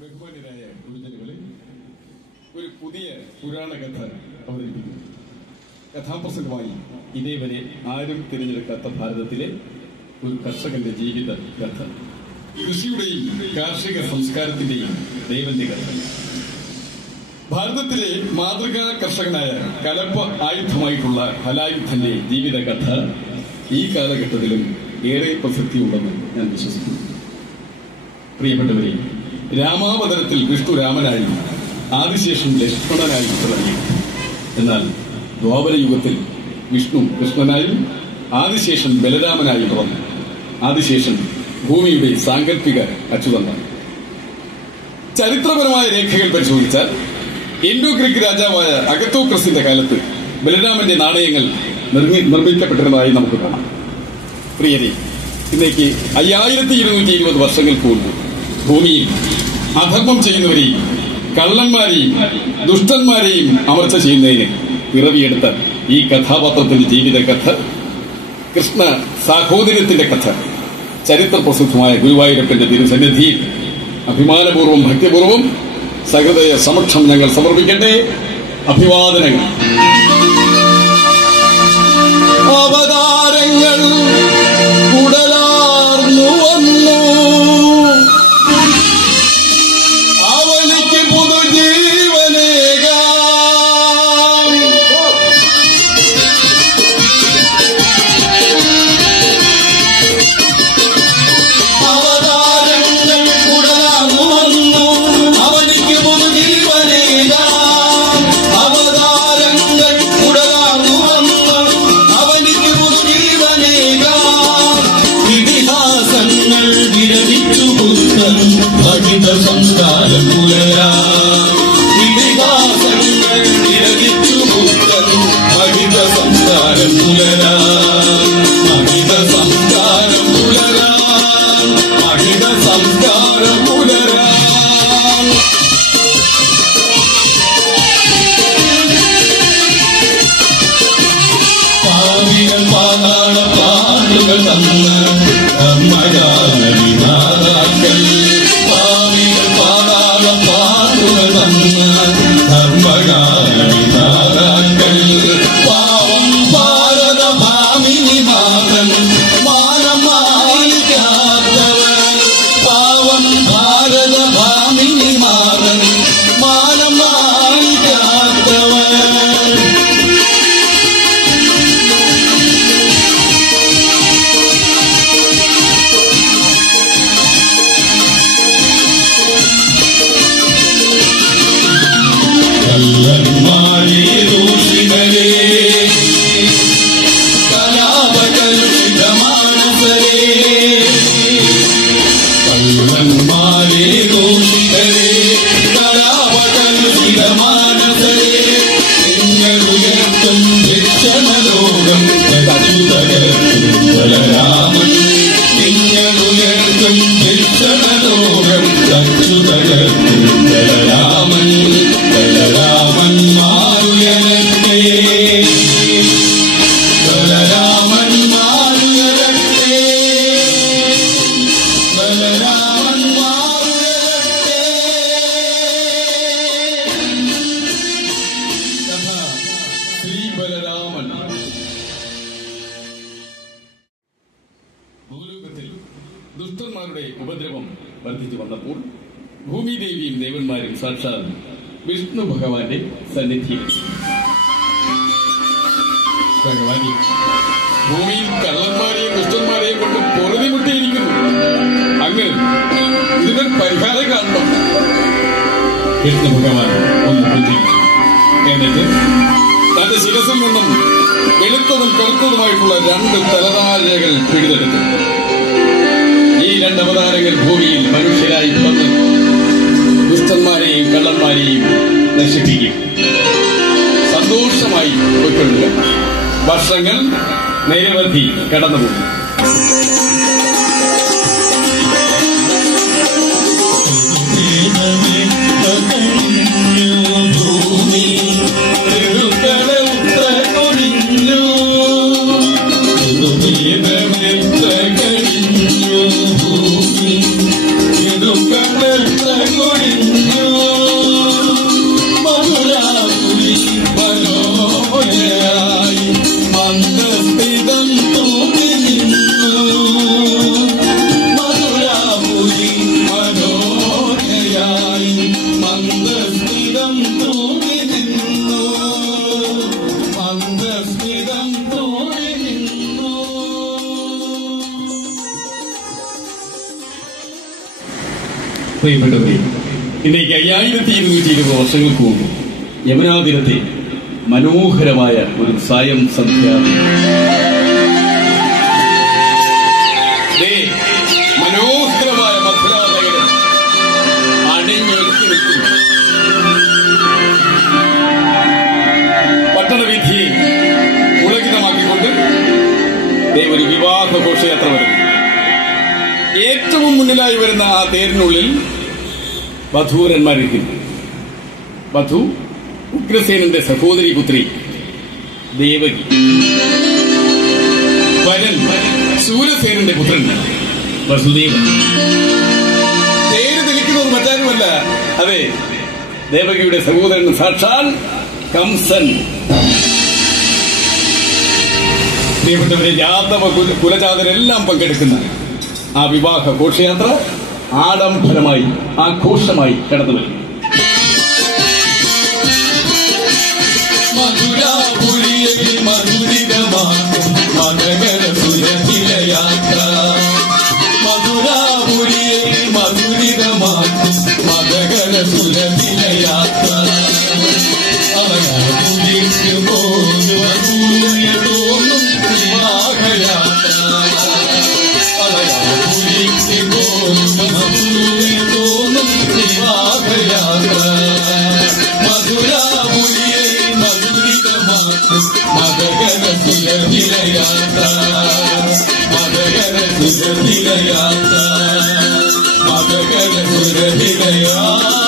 ബഹുമാന്യരായ ഗുരുജനങ്ങളെ, ഒരു പുതിയ പുരാണ കഥ അവതരിപ്പിക്കുന്നു. കഥാപ്രസംഗമായി ഇതേവരെ ആരും തിരഞ്ഞെടുക്കാത്ത ഭാരതത്തിലെ ഒരു കർഷകന്റെ ജീവിത കഥ, കൃഷിയുടെയും കാർഷിക സംസ്കാരത്തിന്റെയും ദൈവന്തിക കഥ. ഭാരതത്തിലെ മാതൃകാ കർഷകനായ കലപ്പ ആയുധമായിട്ടുള്ള ഹലായുധന്റെ ജീവിത കഥ ഈ കാലഘട്ടത്തിലും ഏറെ പ്രസക്തിയുണ്ടെന്ന് ഞാൻ വിശ്വസിക്കുന്നു. പ്രിയപ്പെട്ടവരെ, രാമാവതരത്തിൽ വിഷ്ണു രാമനായി, ആദിശേഷൻ ലക്ഷ്മണനായി തുടങ്ങി. എന്നാൽ ദ്വാപരയുഗത്തിൽ വിഷ്ണു കൃഷ്ണനായും ആദിശേഷൻ ബലരാമനായി തുടങ്ങി. ആദിശേഷൻ ഭൂമിയുടെ സാങ്കല്പിക അച്യുതനാണ്. ചരിത്രപരമായ രേഖകൾ പരിശോധിച്ചാൽ ഇൻഡോ ഗ്രീക്ക് രാജാവായ അഗത്തോക്രസിന്റെ കാലത്ത് ബലരാമന്റെ നാണയങ്ങൾ നിർമ്മിക്കപ്പെട്ടിരുന്നതായി നമുക്ക് കാണാം. പ്രിയരെ, ഇന്നേക്ക് 5220 വർഷങ്ങൾക്ക് മുൻപ് ഭൂമിയിൽ അധർമ്മം ചെയ്യുന്നവരെയും കള്ളന്മാരെയും ദുഷ്ടന്മാരെയും അമർച്ച ചെയ്യുന്നതിന് പിറവിയെടുത്ത ഈ കഥാപാത്രത്തിന്റെ ജീവിത കഥ, കൃഷ്ണ സാഹോദര്യത്തിന്റെ കഥ, ചരിത്ര പ്രസിദ്ധമായ ഗുരുവായൂരപ്പന്റെ തിരുസന്നിധിയിൽ അഭിമാനപൂർവ്വം ഭക്തിപൂർവ്വം സഹൃദയ സമക്ഷം ഞങ്ങൾ സമർപ്പിക്കട്ടെ. അഭിവാദനങ്ങൾ. അവതാരങ്ങൾ ഉടലാർന്നു വന്നു, അവനിക്ക് പുതുജീവനേകാം. അവതാരങ്ങൾ ഉടലാർന്നു വന്നു, അവനിക്ക് പുതുജീവനേകാം. അവതാരങ്ങൾ ഉടലാർന്നു വന്നു, അവനിക്ക് പുതുജീവനേകാം. ഇതിഹാസങ്ങൾ വിരമിച്ചു പുത്തൻ പഠിത സംസ്കാരം പുലരാം. ഇതിഹാസങ്ങൾ വിരമിച്ചു പുത്തൻ പഠിത സംസ്കാരം പുലരാം. പഠിത സംസ്കാരം പുലരാം. പഠിത സംസ്കാരം പുലരാം. പാവികൾ പാതാള പാട്ടുകൾ തന്ന് ധർമ്മജാലിനാഥാക്കൾ. പാവികൾ പാതാള പാട്ടുകൾ തന്ന് ധർമ്മജാലിനാഥാക്കൾ. പാവം ഭാരത ഭാമിനി നാഥൻ മാനം മാനിക്കാത്തവൻ. പാവം ഭാരത ഭാമിനി നാഥൻ മാനം മാനിക്കാത്തവൻ. കള്ളന്മാരെ ദൂഷിതരേ, കലാപകലുഷിത മാനസരേ. കള്ളന്മാരെ ദൂഷിതരേ, കലാപകലുഷിത മാനസരേ. നിങ്ങളുയർത്തും ദക്ഷിണലോകം അച്യുതകർത്തും ബലരാമൻ. നിങ്ങളുയർത്തും ദക്ഷിണലോകം അച്യുതകർത്തും ബലരാമൻ. ബലരാമൻ മാറുയരട്ടെ, ബലരാമൻ മാറുയരട്ടെ, ബലരാമൻ മാറുയരട്ടെ. ശ്രീ ബലരാമൻ. ഭൂലോകത്തിൽ ദുഷ്ടന്മാരുടെ ഉപദ്രവം വർദ്ധിച്ചു വന്നപ്പോൾ ഭൂമിദേവിയും ദേവന്മാരും സാക്ഷാൽ വിഷ്ണു ഭഗവാന്റെ സന്നിധിയിൽ. ഭഗവാനെ, ഭൂമിയിൽ കള്ളന്മാരെയും ദുഷ്ടന്മാരെയും കൊണ്ട് പൊറുതിമുട്ടിയിരിക്കുന്നു. അങ്ങ് ഇതിനൊരു പരിഹാരം കാണണം. വിഷ്ണു ഭഗവാൻ ഒന്ന് പുഞ്ചിരിച്ചു. എന്നിട്ട് തന്റെ ശിരസിൽ നിന്നും വെളുത്തതും കറുത്തതുമായിട്ടുള്ള 2 തലതാരകൾ പിടിതെടുത്തു. ഈ 2 അവതാരങ്ങൾ ഭൂമിയിൽ മനുഷ്യരായി വന്ന് ദുഷ്ടന്മാരെയും കള്ളന്മാരെയും നശിപ്പിക്കും. സന്തോഷമായി ഉൾക്കൊള്ളുക. വർഷങ്ങൾ നിരവധി കടന്നുപോകും. ഭൂമി കഴിഞ്ഞു, ഭൂമി മനോഹരയായി മന്ദസ്മിതം തൂങ്ങി നിന്നു മന്ദസ്മിതം തൂങ്ങി നിന്നു. പ്രിയപ്പെട്ടവരെ, ഇന്നേക്ക് 5220 വർഷങ്ങൾക്ക് മുമ്പ് യമുനാതീരത്തെ മനോഹരമായ ഒരു സായം സന്ധ്യ മനോഹരമായ മധുരാതകര് അണിഞ്ഞൊരുക്കി നിൽക്കുന്നു. പട്ടണവീഥിയെ പുളകിതമാക്കിക്കൊണ്ട് ഒരു വിവാഹ ഘോഷയാത്ര വരുന്നു. ഏറ്റവും മുന്നിലായി വരുന്ന ആ തേരിനുള്ളിൽ വധൂവരന്മാരിരിക്കുന്നു. വധു ഉഗ്രസേനന്റെ സഹോദരി പുത്രി ദേവകി, വരൻ ശൂരസേനന്റെ പുത്രൻ വസുദേവൻ. തേര് തെളിക്കുന്നത് മറ്റാരുമല്ല, അതെ, ദേവകിയുടെ സഹോദരൻ സാക്ഷാൽ കംസൻ. പ്രിയപ്പെട്ടവരെ, യാദവ കുലജാതരെല്ലാം പങ്കെടുക്കുന്ന ആ വിവാഹ ഘോഷയാത്ര ആഡംബരമായി ആഘോഷമായി കടന്നു വരുന്നു. മധുരാപുരിയിൽ മധുരിതമാക്കും മതകര സുരഭിലയാത്ര മധുരാപുരിയിൽ മധുരിതമാക്കും മതകര സുരഭിലയാത്ര അളകാപുരിക്ക് പോലും അസൂയ തോന്നും വിവാഹയാത്ര അളകാപുരിക്ക് പോലും അസൂയ തോന്നും വിവാഹയാത്ര മധുരാപുരിയെ മധുരിതമാക്കും മതകര സുരഭിലയാത്ര മതകര സുരഭിലയാത്ര മതകര സുരഭിലയാത്ര.